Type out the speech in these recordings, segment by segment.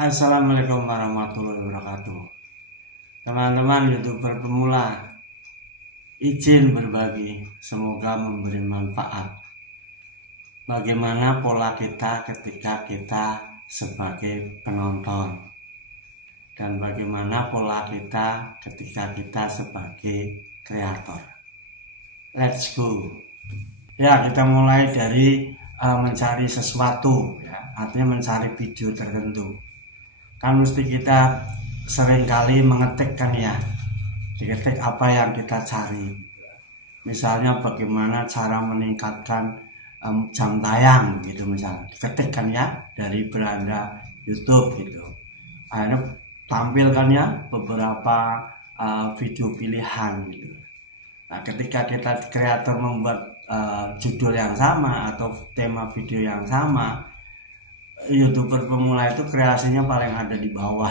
Assalamualaikum warahmatullahi wabarakatuh. Teman-teman YouTuber pemula, izin berbagi, semoga memberi manfaat. Bagaimana pola kita ketika kita sebagai penonton, dan bagaimana pola kita ketika kita sebagai kreator. Let's go. Ya, kita mulai dari mencari sesuatu, ya, artinya mencari video tertentu. Kan mesti kita seringkali mengetik kan ya, diketik apa yang kita cari. Misalnya bagaimana cara meningkatkan jam tayang gitu, misalnya diketik kan ya dari beranda YouTube gitu. Akhirnya tampilkan ya beberapa video pilihan gitu. Nah, ketika kita kreator membuat judul yang sama atau tema video yang sama, YouTuber pemula itu kreasinya paling ada di bawah.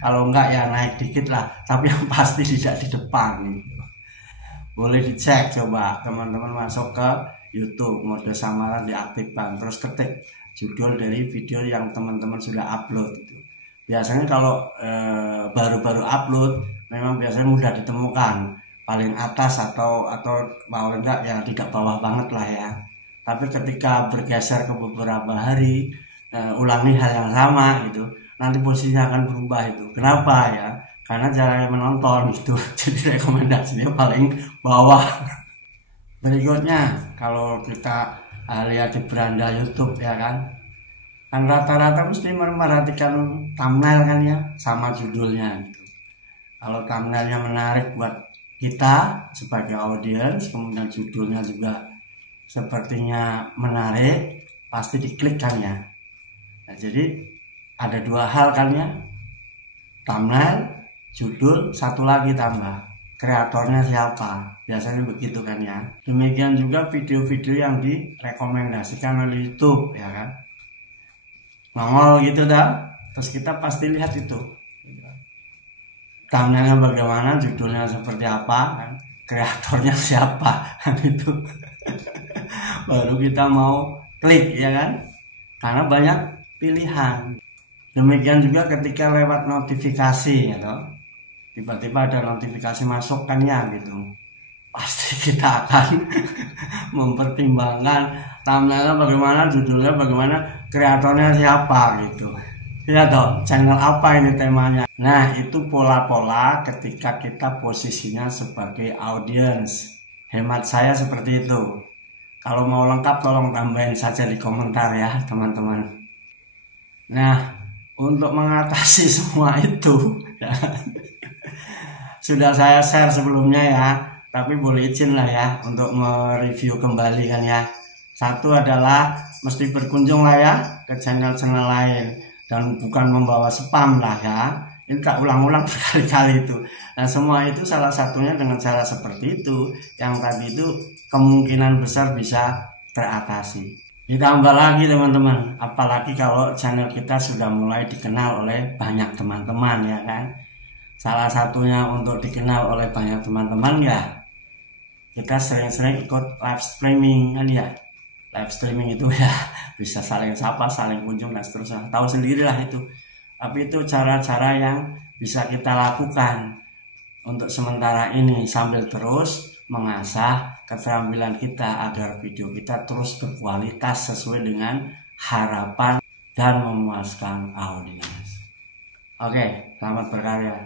Kalau enggak ya naik dikit lah, tapi yang pasti tidak di depan gitu. Boleh dicek, coba teman-teman masuk ke YouTube, mode samaran diaktifkan, terus ketik judul dari video yang teman-teman sudah upload gitu. Biasanya kalau baru-baru upload memang biasanya mudah ditemukan, paling atas atau paling enggak ya tidak bawah banget lah ya. Tapi ketika bergeser ke beberapa hari, ulangi hal yang sama gitu, nanti posisinya akan berubah itu. Kenapa ya? Karena caranya menonton gitu. Jadi rekomendasinya paling bawah. Berikutnya, kalau kita lihat di beranda YouTube ya kan rata-rata mesti memperhatikan thumbnail kan ya, sama judulnya gitu. Kalau thumbnailnya menarik buat kita sebagai audiens, kemudian judulnya juga sepertinya menarik, pasti diklik kan ya. Nah, jadi ada dua hal kan ya, thumbnail, judul, satu lagi tambah kreatornya siapa, biasanya begitu kan ya. Demikian juga video-video yang direkomendasikan oleh YouTube ya kan, nongol gitu dah, terus kita pasti lihat itu thumbnailnya bagaimana, judulnya seperti apa kan, kreatornya siapa kan itu. Baru kita mau klik ya kan, karena banyak pilihan. Demikian juga ketika lewat notifikasi gitu, tiba-tiba ada notifikasi masuk kan ya gitu, pasti kita akan mempertimbangkan thumbnailnya bagaimana, judulnya bagaimana, kreatornya siapa gitu ya toh, channel apa ini temanya. Nah, itu pola-pola ketika kita posisinya sebagai audiens. Hemat saya seperti itu. Kalau mau lengkap tolong tambahin saja di komentar ya teman-teman. Nah, untuk mengatasi semua itu ya, sudah saya share sebelumnya ya, tapi boleh izin lah ya untuk mereview kembali kan ya. Satu adalah mesti berkunjung lah ya ke channel-channel lain, dan bukan membawa spam lah ya. Ini tak ulang-ulang berkali-kali itu. Nah, semua itu salah satunya dengan cara seperti itu, yang tadi itu kemungkinan besar bisa teratasi. Ditambah lagi teman-teman, apalagi kalau channel kita sudah mulai dikenal oleh banyak teman-teman ya kan. Salah satunya untuk dikenal oleh banyak teman-teman ya, kita sering-sering ikut live streaming kan ya. Live streaming itu ya bisa saling sapa, saling kunjung dan seterusnya. Tahu sendirilah itu. Tapi itu cara-cara yang bisa kita lakukan untuk sementara ini, sambil terus mengasah keterampilan kita agar video kita terus berkualitas sesuai dengan harapan dan memuaskan audiens. Oke, selamat berkarya.